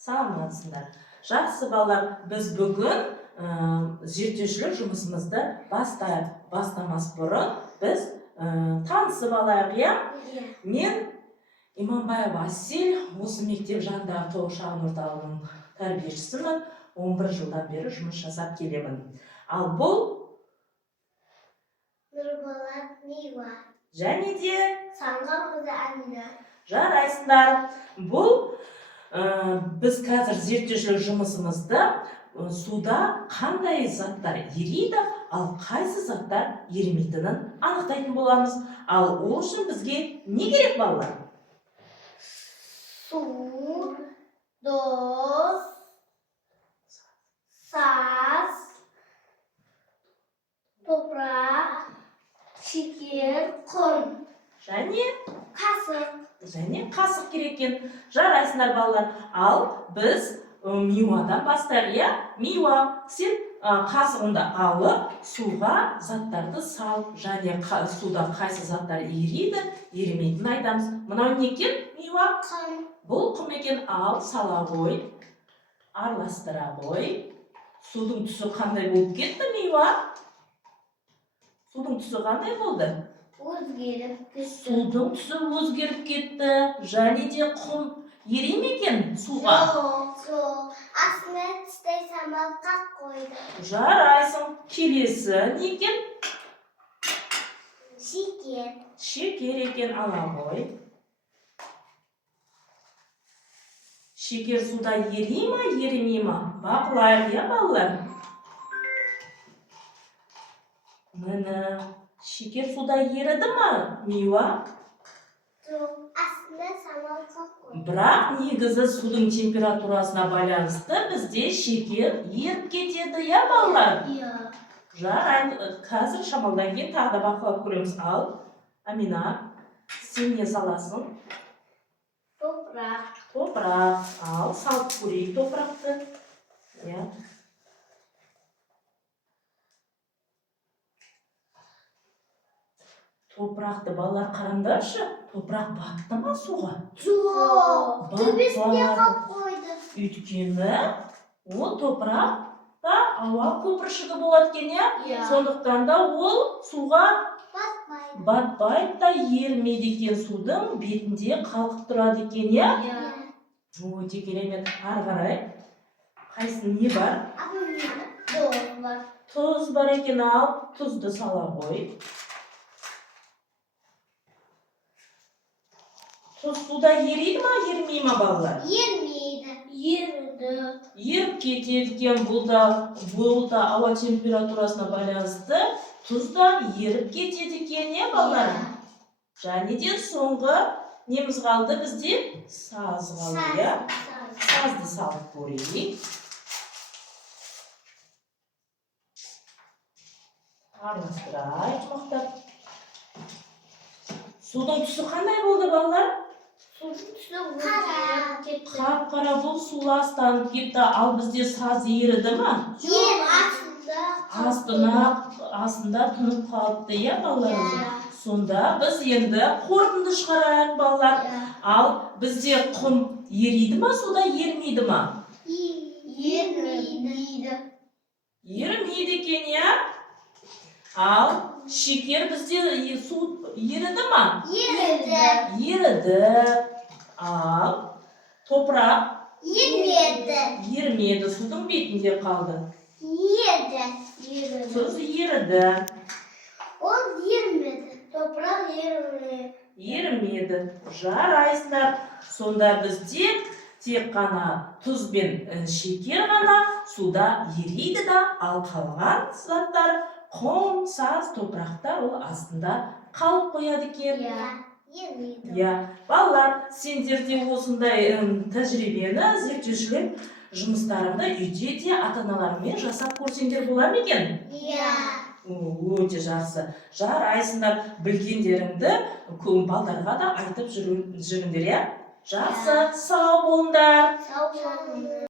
Саламатсыздар. Жақсы балалар, біз бүгін зерттеушілік жұмысымызды бастамас бұрын біз танысып алайық, иә? Мен Иманбаев Василь, осы мектеп жанындағы Тоғыз шағын орталығының тәрбиешісімін. 11 жылдан бері жұмыс жасап келемін. Ал бұл Нұрболат Миуа. және де Самғамызы Амина. жарайсыңдар. Бұл біз қазір зерттеушілік жұмысымызды суда қандай заттар ериді, ал қайсы заттар еримейтінін анықтайтын боламыз. Ал ол үшін бізге не керек, балалар? Су, доз, саз, топырақ, шекер, құм, Және қасық керек екен. Жарайсыңдар, балалар. Ал біз Миуадан бастайық, иә? Миуа, сен қасығыңды алып, суға заттарды сал, және суда қайсы заттар ериді, еримейтінін айтамыз. Мынау не екен, Миуа? құм. Бұл құм екен. Ал, сала ғой, араластыра ғой. Судың түсі қандай болып кетті, Миуа? Судың түсі қандай болды? Өзгеріп кетті. Судың түсі өзгеріп кетті. Және де құм ери ме екен суға? Жоқ. Астына тістай самалқақ қойды. Жарайсың. Келесі не екен? Шекер. Шекер екен. Ала ғой. Шекер суда ери ма, еримей ма? Бақылайық, иә, балалар? Міне, шекер суда еріді ма, Миуа? Жоқ. Астына самалқақ қойды. Бірақ негізі судың температурасына байланысты бізде шекер еріп кетеді, иә, балалар? Иә. Жарайды, қазір шамалдан кейін тағы да бақылап көреміз. Ал, Амина, сен не саласың? Топырақ. Топырақ. Ал, салып көрейік топырақты. Иә. Топырақты балалар қараңдаршы. Топырақ батты ма суға? Жоқ. Төбесіне қалып қойды. Өйткені ол топырақта ауа көпіршігі болады екен, иә? Иә. Сондықтан да ол суға Батпайды. батпайды да ерімейді екен, судың бетінде қалқып тұрады екен, иә? Иә. Өте керемет. Ары қарай қайсы не бар? Доз бар. Тұз бар екен. Ал, тұзды сала ғой. Тұз суда ериді ма, ерімей ма, балалар? Ермейді. Еріді. Еріп кетеді екен. Бұл да ауа температурасына байланысты тұз да еріп кетеді екен, не, балалар? Және де соңғы неміз қалды бізде? Саз қалды, иә? Сазды салып көрейік. Араластырайық мақтап. Судың түсі қандай болды, балалар? Судың түсі өзгеріп кетті. Қап-қара, бұл су ластанып кетті. Ал бізде саз еріді ма? Астында тұнып қалыпты, иә, балалар? Сонда біз енді қорытынды шығарайық, балалар. Ал бізде құм ериді ма, суда ермейді ма? Ермейді. Ермейді екен, иә? Ал шекер бізде су еріді ма? Еріді. Ал топырақ ермеді, судың бетінде қалды. Тұз еріді. Ол ермеді. Топырақ Ермеді. Жарайсыңдар. Сонда бізде тек қана тұз бен шекер ғана суда ериді да, ал қалған заттар құм, саз, топырақтар ол астында қалып қояды екен. Иә, балалар, сендер де осындай тәжірибені, зерттеушілік жұмыстарыңды үйде де ата-аналарыңмен жасап көрсеңдер бола ма екен? Иә. Өте жақсы. Жарайсыңдар, білгендеріңді балдарға да айтып жүріңдер, иә? Жақсы, сау болыңдар. Сау болыңдар.